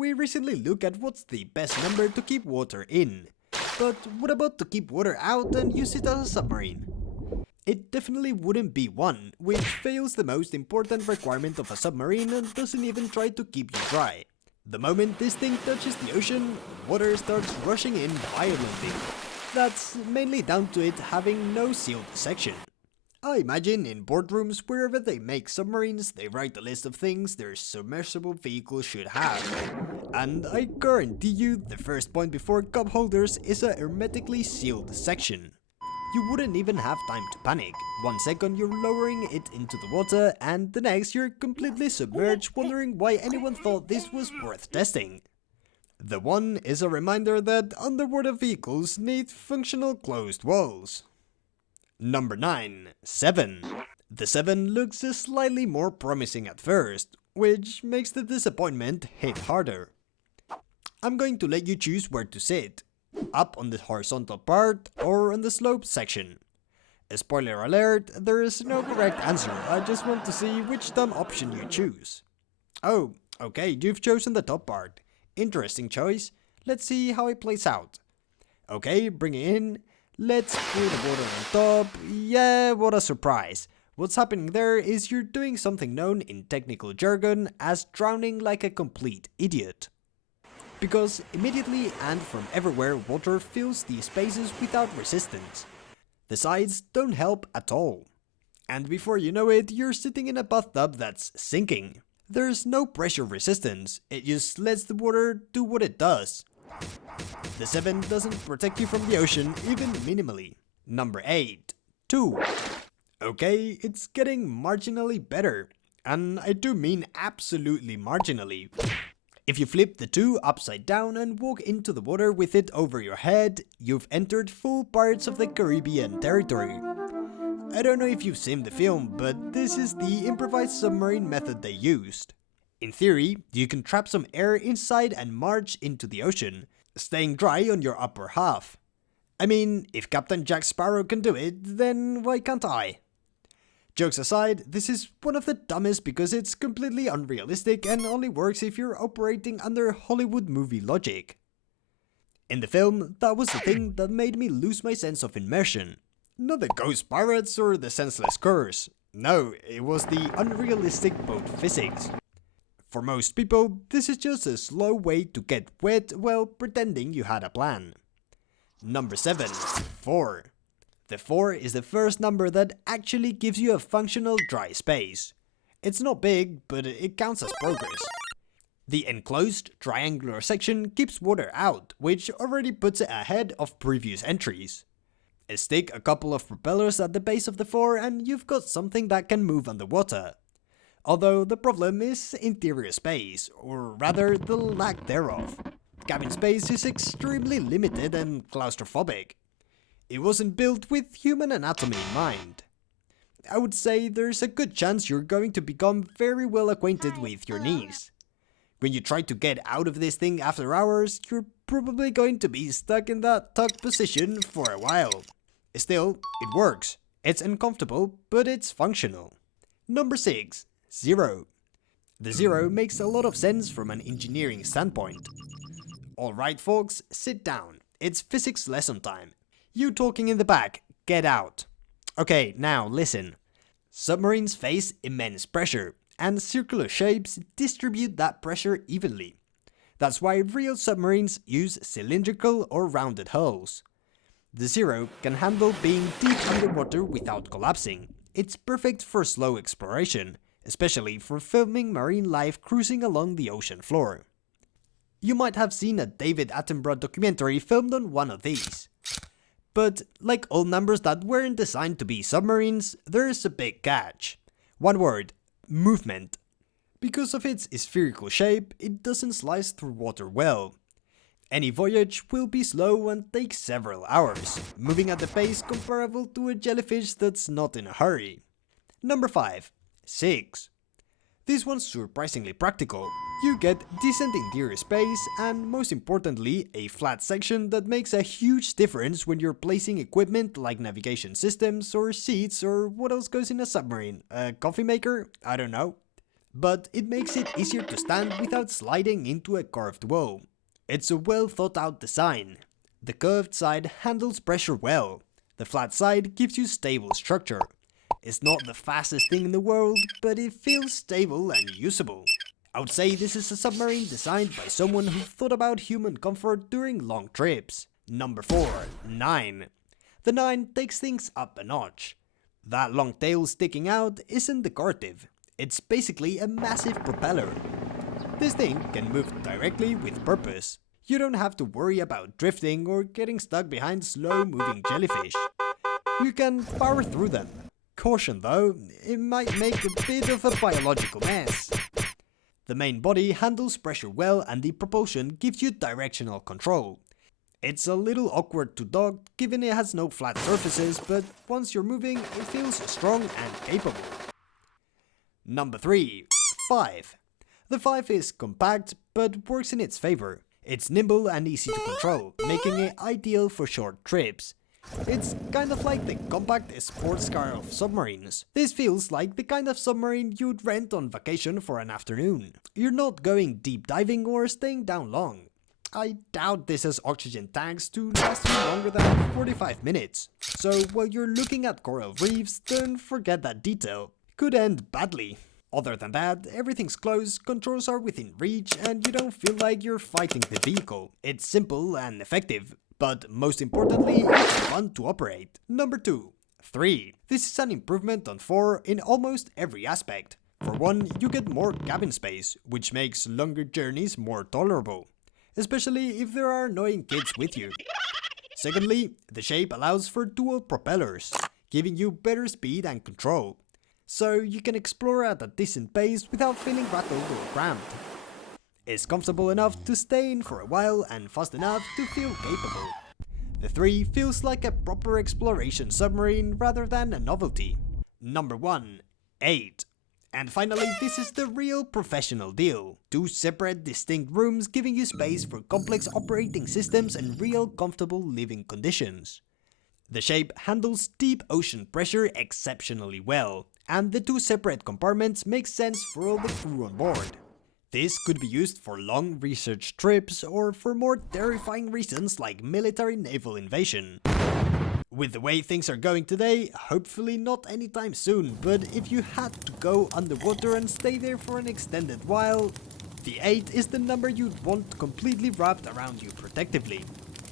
we recently looked at what's the best number to keep water in. But what about to keep water out and use it as a submarine? It definitely wouldn't be one, which fails the most important requirement of a submarine and doesn't even try to keep you dry. The moment this thing touches the ocean, water starts rushing in violently. That's mainly down to it having no sealed section. I imagine in boardrooms wherever they make submarines, they write a list of things their submersible vehicle should have. And I guarantee you the first point before cup holders is a hermetically sealed section. You wouldn't even have time to panic. 1 second you're lowering it into the water and the next you're completely submerged wondering why anyone thought this was worth testing. The one is a reminder that underwater vehicles need functional closed walls. Number 9. 7. The 7 looks slightly more promising at first, which makes the disappointment hit harder. I'm going to let you choose where to sit. Up on the horizontal part or on the sloped section. Spoiler alert, there is no correct answer, I just want to see which dumb option you choose. Oh, okay, you've chosen the top part. Interesting choice, let's see how it plays out. Okay, bring it in, let's pour the water on top, yeah, what a surprise. What's happening there is you're doing something known in technical jargon as drowning like a complete idiot. Because immediately and from everywhere water fills these spaces without resistance. The sides don't help at all. And before you know it, you're sitting in a bathtub that's sinking. There's no pressure resistance, it just lets the water do what it does. The 7 doesn't protect you from the ocean even minimally. Number 8. 2. Okay, it's getting marginally better. And I do mean absolutely marginally. If you flip the 2 upside down and walk into the water with it over your head, you've entered full Pirates of the Caribbean territory. I don't know if you've seen the film, but this is the improvised submarine method they used. In theory, you can trap some air inside and march into the ocean, staying dry on your upper half. I mean, if Captain Jack Sparrow can do it, then why can't I? Jokes aside, this is one of the dumbest because it's completely unrealistic and only works if you're operating under Hollywood movie logic. In the film, that was the thing that made me lose my sense of immersion. Not the ghost pirates or the senseless curse. No, it was the unrealistic boat physics. For most people, this is just a slow way to get wet while pretending you had a plan. Number 7. 4. The 4 is the first number that actually gives you a functional dry space. It's not big, but it counts as progress. The enclosed triangular section keeps water out, which already puts it ahead of previous entries. Stick a couple of propellers at the base of the 4 and you've got something that can move underwater. Although the problem is interior space, or rather the lack thereof. Cabin space is extremely limited and claustrophobic. It wasn't built with human anatomy in mind. I would say there's a good chance you're going to become very well acquainted with your knees. When you try to get out of this thing after hours, you're probably going to be stuck in that tucked position for a while. Still, it works. It's uncomfortable, but it's functional. Number 6. 0. The 0 makes a lot of sense from an engineering standpoint. Alright folks, sit down. It's physics lesson time. You talking in the back, get out. Okay, now listen. Submarines face immense pressure, and circular shapes distribute that pressure evenly. That's why real submarines use cylindrical or rounded hulls. The 0 can handle being deep underwater without collapsing. It's perfect for slow exploration, especially for filming marine life cruising along the ocean floor. You might have seen a David Attenborough documentary filmed on one of these. But like all numbers that weren't designed to be submarines, there's a big catch. One word, movement. Because of its spherical shape, it doesn't slice through water well. Any voyage will be slow and take several hours, moving at a pace comparable to a jellyfish that's not in a hurry. Number 5. 6. This one's surprisingly practical. You get decent interior space and, most importantly, a flat section that makes a huge difference when you're placing equipment like navigation systems or seats or what else goes in a submarine, a coffee maker? I don't know. but it makes it easier to stand without sliding into a curved wall. It's a well thought out design. The curved side handles pressure well. The flat side gives you stable structure. It's not the fastest thing in the world, but it feels stable and usable. I would say this is a submarine designed by someone who thought about human comfort during long trips. Number 4. 9. The 9 takes things up a notch. That long tail sticking out isn't decorative. It's basically a massive propeller. This thing can move directly with purpose. You don't have to worry about drifting or getting stuck behind slow-moving jellyfish. You can power through them. Caution though, it might make a bit of a biological mess. The main body handles pressure well and the propulsion gives you directional control. It's a little awkward to dock given it has no flat surfaces, but once you're moving, it feels strong and capable. Number 3. 5. The 5 is compact, but works in its favor. It's nimble and easy to control, making it ideal for short trips. It's kind of like the compact sports car of submarines. This feels like the kind of submarine you'd rent on vacation for an afternoon. You're not going deep diving or staying down long. I doubt this has oxygen tanks to last you longer than 45 minutes. So while you're looking at coral reefs, don't forget that detail. Could end badly. Other than that, everything's close, controls are within reach, and you don't feel like you're fighting the vehicle. It's simple and effective, but most importantly, it's fun to operate. Number 2. 3. This is an improvement on 4 in almost every aspect. For one, you get more cabin space, which makes longer journeys more tolerable, especially if there are annoying kids with you. Secondly, the shape allows for dual propellers, giving you better speed and control, so you can explore at a decent pace without feeling rattled or cramped. It's comfortable enough to stay in for a while and fast enough to feel capable. The 3 feels like a proper exploration submarine rather than a novelty. Number 1. 8. And finally, this is the real professional deal. 2 separate distinct rooms giving you space for complex operating systems and real comfortable living conditions. The shape handles deep ocean pressure exceptionally well, and the 2 separate compartments make sense for all the crew on board. This could be used for long research trips or for more terrifying reasons like military naval invasion. With the way things are going today, hopefully not anytime soon, but if you had to go underwater and stay there for an extended while, the 8 is the number you'd want completely wrapped around you protectively.